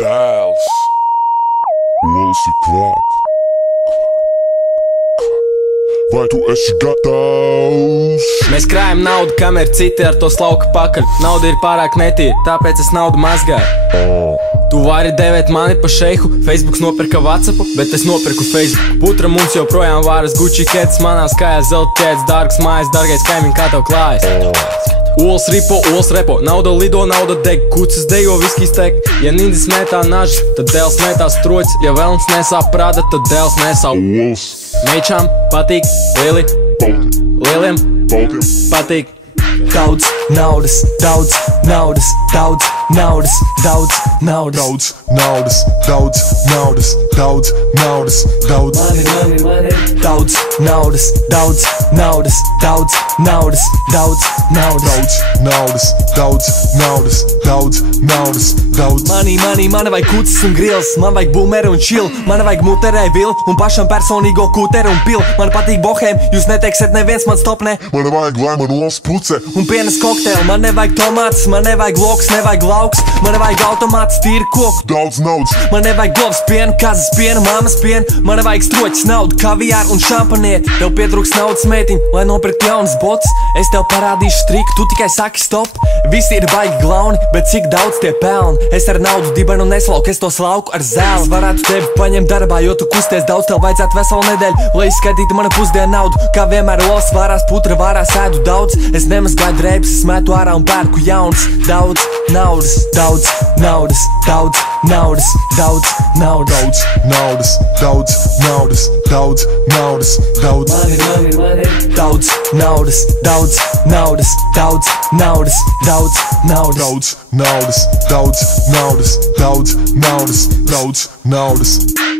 dēls. Olas ir klāt. Vai tu esi gatavs? Mēs krājam naudu, kamēr citi ar to slauka pakaļ. Nauda ir pārāk netīra, tāpēc es naudu mazgāju. Tu vari devēt mani pa šeihu, Facebooks nopirka WhatsAppu, bet es nopirku Facebook. Putra mums joprojām vāras Gucci kēdes, manās kājās zelta ķēdes, dārgas mājas, dārgais kaimiņ, kā tev klājas? Olas ripo, olas repo, nauda lido, nauda deg, kucas dejo, viskijas tek. Ja nindis metā nažas, tad dēls metā stroķis, ja vēlns nesā prada, tad dēls nesā olas. Meičām patīk lieli, lieliem patīk daudz naudas, daudz naudas, daudz naudas, daudz naudas, Daudz naudas, daudz naudas, daudz naudas, daudz daudz naudas, daudz naudas, daudz naudas, daudz naudas, daudz naudas, daudz. Man vajag kucis un grils, man vajag boomeru un chill, man vajag muterē vil un pašam personīgo kūteru un pil. Man patīk bohēm, jūs neteiksiet neviens man stop ne. Man vajag, lai man olas puce Un pienas kokteili, man nevajag tomāts, man nevajag loks, nevajag lauks, man nevajag automāts, tīri koku. daudz naudas. Man nevajag govs pienu, kazas pienu, mammas pienu, man nevajag stroķis naudu, kaviāru un šampanieti. Tev pietrūks naudas meitiņ, lai nopirkt jaunas botas. Es tev parādīšu triku, tu tikai saki stop. Visi ir baigi glauni, bet cik daudz tie pelni. Es ar naudu dibenu neslauku, es to slauku ar zēlu. Varētu tevi paņemt darbā, jo tu kusties daudz, tev vajadzētu veselu nedēļu, lai izskaitītu mana pusdienu naudu. Kā vienmēr olas vārās, putra vārās ēdu daudz. Es nemazgāju drēbes, metu ārā un pērku jaunas. Daudz naudas, daudz naudas, daudz naudas, daudz naudas, Daudz naudas, daudz naudas, daudz naudas, daudz naudas, daudz naudas, daudz naudas, daudz naudas. daudz naudas, daudz naudas, daudz naudas, daudz naudas.